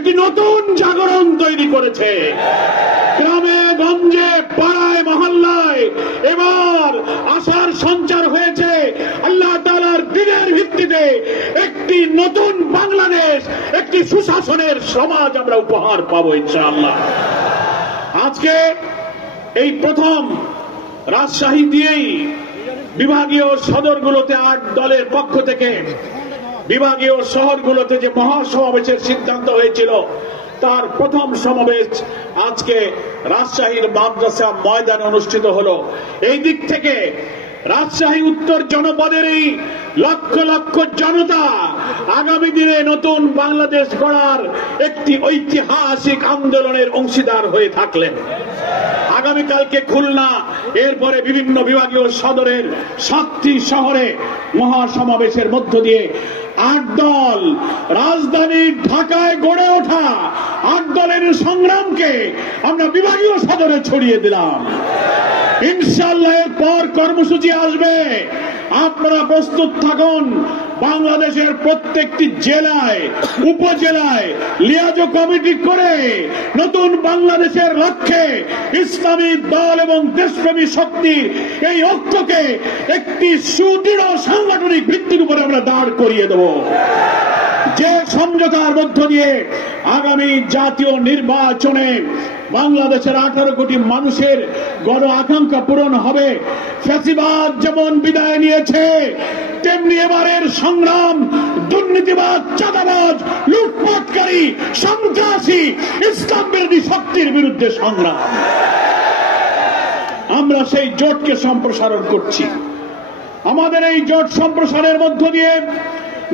একটি নতুন জাগরণ তৈরি করেছে। গ্রামে গঞ্জে পাড়ায় মহল্লায় এবার আশার সঞ্চার হয়েছে। আল্লাহ তাআলার দ্বীনের ভিত্তিতে একটি নতুন বাংলাদেশ, একটি সুশাসনের সমাজ আমরা উপহার পাবো ইনশাআল্লাহ। আজকে এই প্রথম রাজশাহী দিয়েই বিভাগীয় সদরগুলোতে 8 দলের পক্ষ থেকে বিভাগীয় শহরগুলোতে যে মহাসমাবেশের সিদ্ধান্ত হয়েছিল, তার প্রথম সমাবেশ আজকে রাজশাহীর মাদ্রাসা ময়দানে অনুষ্ঠিত হলো। এই দিক থেকে রাজশাহী উত্তর জনপদের এই লক্ষ লক্ষ জনতা আগামী দিনে নতুন বাংলাদেশ গড়ার একটি ঐতিহাসিক আন্দোলনের অংশীদার হয়ে থাকলেন। আগামীকালকে খুলনা, এরপরে বিভিন্ন বিভাগীয় সদরের 7টি শহরে মহাসমাবেশের মধ্য দিয়ে 8 দল, রাজধানী ঢাকায় গড়ে ওঠা 8 দলের সংগ্রামকে আমরা বিভাগীয় সদরে ছড়িয়ে দিলাম। ইনশাআল্লাহ এরপর কর্মসূচি আসবে, আপনারা প্রস্তুত থাকুন। বাংলাদেশের প্রত্যেকটি জেলায় উপজেলায় লিয়াজো কমিটি করে নতুন বাংলাদেশের লক্ষ্যে ইসলামী দল এবং দেশপ্রেমী শক্তির এই ঐক্যকে একটি সুদৃঢ় সাংগঠনিক ভিত্তির উপরে আমরা দাঁড় করিয়ে দেব, যে সমঝোতার মধ্য দিয়ে আগামী জাতীয় নির্বাচনে বাংলাদেশের 18 কোটি মানুষের গণ আকাঙ্ক্ষা পূরণ হবে। ফ্যাসিবাদ যেমন বিদায় নিয়েছে, তেমনি এবারের সংগ্রাম দুর্নীতিবাদ, চাঁদাবাজ, লুটপাটকারী, সন্ত্রাসী, ইসলাম বিরোধী শক্তির বিরুদ্ধে সংগ্রাম। আমরা সেই জোটকে সম্প্রসারণ করছি। আমাদের এই জোট সম্প্রসারের মধ্য দিয়ে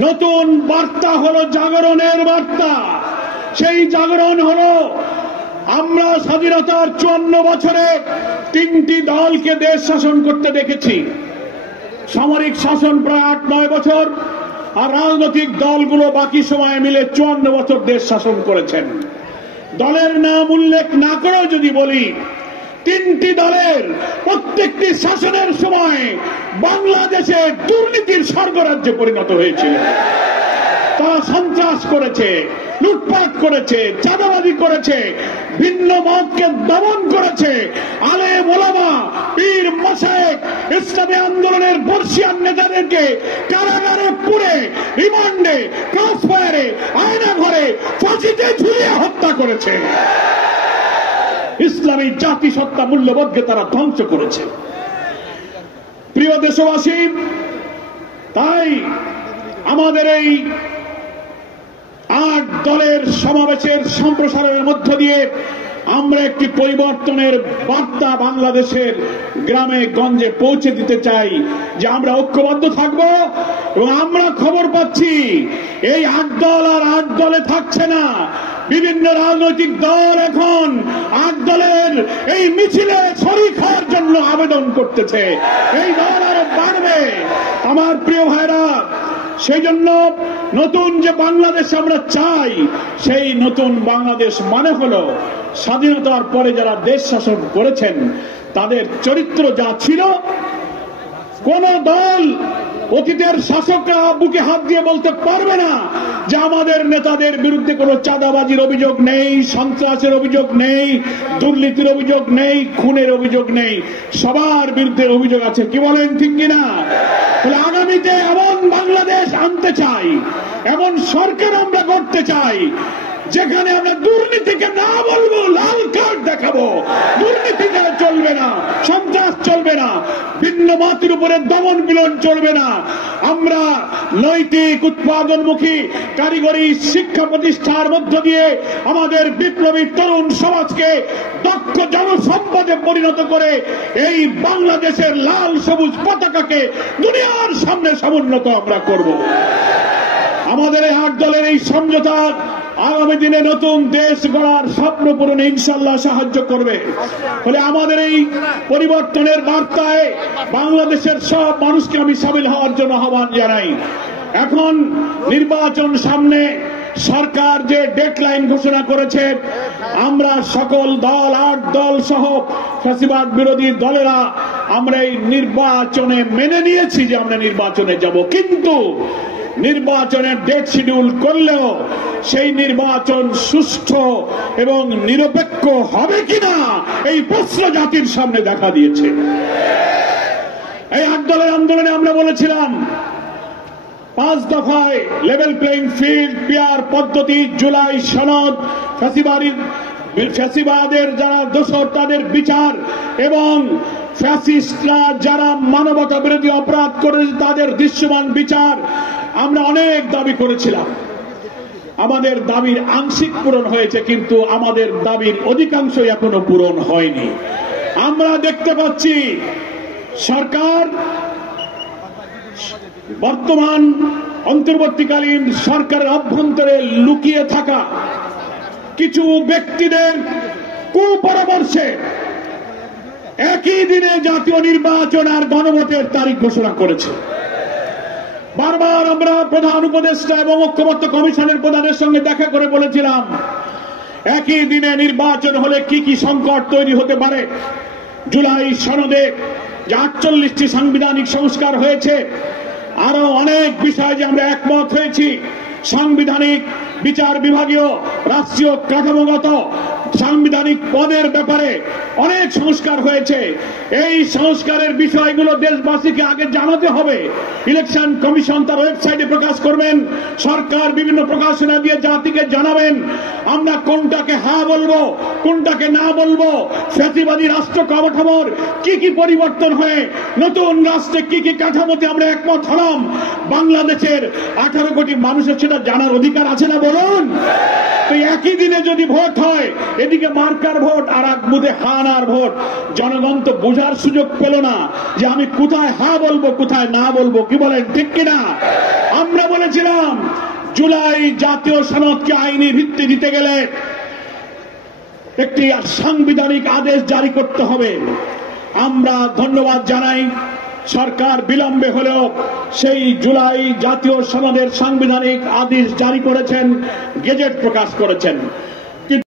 নতুন বার্তা হলো জাগরণের বার্তা। সেই জাগরণ হলো, আমরা স্বাধীনতার 54 বছরে 3টি দলকে দেশ শাসন করতে দেখেছি। সামরিক শাসন প্রায় 8-9 বছর, আর রাজনৈতিক দলগুলো বাকি সময় মিলে 54 বছর দেশ শাসন করেছেন। দলের নাম উল্লেখ না করেও যদি বলি, 3টি দলের প্রত্যেকটি শাসনের সময় বাংলাদেশে দুর্নীতির স্বর্গরাজ্যে পরিণত হয়েছিল। তারা সন্ত্রাস করেছে, লুটপাট করেছে, চাঁদাবাজি করেছে, ভিন্ন মতকে দমন করেছে, আলেম ওলামা, পীর মাশায়েখ, ইসলামী আন্দোলনের বর্ষিয়ান নেতাদেরকে কারাগারে পুরে, রিমান্ডে, ক্রসফায়ারে, আয়না ঘরে, ফাঁসিতে ঝুলিয়ে হত্যা করেছে। ইসলামী জাতিসত্তা মূল্যবোধকে তারা ধ্বংস করেছে। প্রিয় দেশবাসী, তাই আমাদের এই 8 দলের সমাবেশের সম্প্রসারণের মধ্য দিয়ে আমরা একটি পরিবর্তনের বার্তা বাংলাদেশের গ্রামে গঞ্জে পৌঁছে দিতে চাই, যে আমরা ঐক্যবদ্ধ থাকব। এবং আমরা খবর পাচ্ছি এই 8 দল আর 8 দলে থাকছে না। বিভিন্ন রাজনৈতিক দল এখন 8 দলের এই মিছিলে শরীক হওয়ার জন্য আবেদন করতেছে। এই দল আরো বাড়বে। আমার প্রিয় ভাইরা, সেই জন্য নতুন যে বাংলাদেশ আমরা চাই, সেই নতুন বাংলাদেশ মানে হলো স্বাধীনতার পরে যারা দেশ শাসন করেছেন তাদের চরিত্র যা ছিল, কোন দল অতীতের শাসকরা বুকে হাত দিয়ে বলতে পারবে না যে আমাদের নেতাদের বিরুদ্ধে কোনো চাঁদাবাজির অভিযোগ নেই, সন্ত্রাসের অভিযোগ নেই, দুর্নীতির অভিযোগ নেই, খুনের অভিযোগ নেই। সবার বিরুদ্ধে অভিযোগ আছে। কি বলেন, ঠিক কিনা? তাহলে আগামীতে এমন বাংলাদেশ আনতে চাই, এমন সরকার আমরা করতে চাই যেখানে আমরা দুর্নীতিকে না বলবো, লাল কার্ড দেখাবো। দুর্নীতি চলবে না, সন্ত্রাস চলবে না, ভিন্ন মতের উপরে দমন পীড়ন চলবে না। আমরা নৈতিক উৎপাদনমুখী কারিগরি শিক্ষা প্রতিষ্ঠার মধ্য দিয়ে আমাদের বিপ্লবী তরুণ সমাজকে দক্ষ জনসম্পদে পরিণত করে এই বাংলাদেশের লাল সবুজ পতাকাকে দুনিয়ার সামনে সমুন্নত আমরা করব। আমাদের এই 8 দলের এই সমঝোতা আগামী দিনে নতুন দেশ গড়ার স্বপ্ন পূরণে ইনশাআল্লাহ সাহায্য করবে। ফলে আমাদের এই পরিবর্তনের বার্তায় বাংলাদেশের সব মানুষকে আমি সামিল হওয়ার জন্য আহ্বান জানাই। এখন নির্বাচন সামনে, সরকার যে ডেডলাইন ঘোষণা করেছে, আমরা সকল দল 8 দল সহ ফ্যাসিবাদ বিরোধী দলেরা আমরা এই নির্বাচনে মেনে নিয়েছি যে আমরা নির্বাচনে যাব। কিন্তু নির্বাচনের ডেট শিডিউল করলেও সেই নির্বাচন সুষ্ঠু এবং নিরপেক্ষ হবে কিনা এই প্রশ্ন জাতির সামনে দেখা দিয়েছে। এই 8 দলের আন্দোলনে আমরা বলেছিলাম 5 দফায় লেভেল প্লেইং ফিল্ড, পিয়ার পদ্ধতি, জুলাই সনদ, ফ্যাসিবাদের যারা দোষর তাদের বিচার এবং ফ্যাসিস্টরা যারা মানবতা বিরোধী অপরাধ করেছে তাদের দৃশ্যমান বিচার। আমরা অনেক দাবি করেছিলাম। আমাদের দাবির আংশিক পূরণ হয়েছে, কিন্তু আমাদের দাবির অধিকাংশই এখনো পূরণ হয়নি। আমরা দেখতে পাচ্ছি সরকার, বর্তমান অন্তর্বর্তীকালীন সরকারের অভ্যন্তরে লুকিয়ে থাকা কিছু ব্যক্তিদের কুপরামর্শে একই দিনে জাতীয় নির্বাচন আর গণভোটের তারিখ ঘোষণা করেছে। বারবার আমরা প্রধান উপদেষ্টা এবং ঐক্যমত্য কমিশনের প্রধানের সঙ্গে দেখা করে বলেছিলাম একই দিনে নির্বাচন হলে কি কি সংকট তৈরি হতে পারে। জুলাই সনদে যে 48টি সাংবিধানিক সংস্কার হয়েছে, আরো অনেক বিষয় যে আমরা একমত হয়েছি। সাংবিধানিক বিচার বিভাগীয় রাষ্ট্রীয় কাঠামোগত সাংবিধানিক পদের ব্যাপারে অনেক সংস্কার হয়েছে। এই সংস্কারের বিষয়গুলো দেশবাসীকে আগে জানাতে হবে। ইলেকশন কমিশন তার ওয়েবসাইটে প্রকাশ করবেন, সরকার বিভিন্ন প্রকাশনা দিয়ে জাতিকে জানাবেন আমরা কোনটাকে হ্যাঁ বলবো, কোনটাকে না বলবো। ফ্যাসিবাদী রাষ্ট্র কাঠামোর কি কি পরিবর্তন হয়ে নতুন রাষ্ট্রে কি কি কাঠামোতে আমরা একমত হলাম, বাংলাদেশের 18 কোটি মানুষের সেটা জানার অধিকার আছে না বলুন? তো একই দিনে যদি ভোট হয়, এদিকে মার্কার ভোট আর এক বুথে হানার ভোট, জনগণ তো বোঝার সুযোগ পেল না যে আমি কোথায় হ্যাঁ বলবো কোথায় না বলবো। কি বলেন, ঠিক কিনা? আমরা বলেছিলাম জুলাই জাতীয় সনদকে আইনি ভিত্তি দিতে গেলে একটি সাংবিধানিক আদেশ জারি করতে হবে। আমরা ধন্যবাদ জানাই সরকার বিলম্বে হলেও সেই জুলাই জাতীয় সনদের সাংবিধানিক আদেশ জারি করেছেন, গেজেট প্রকাশ করেছেন।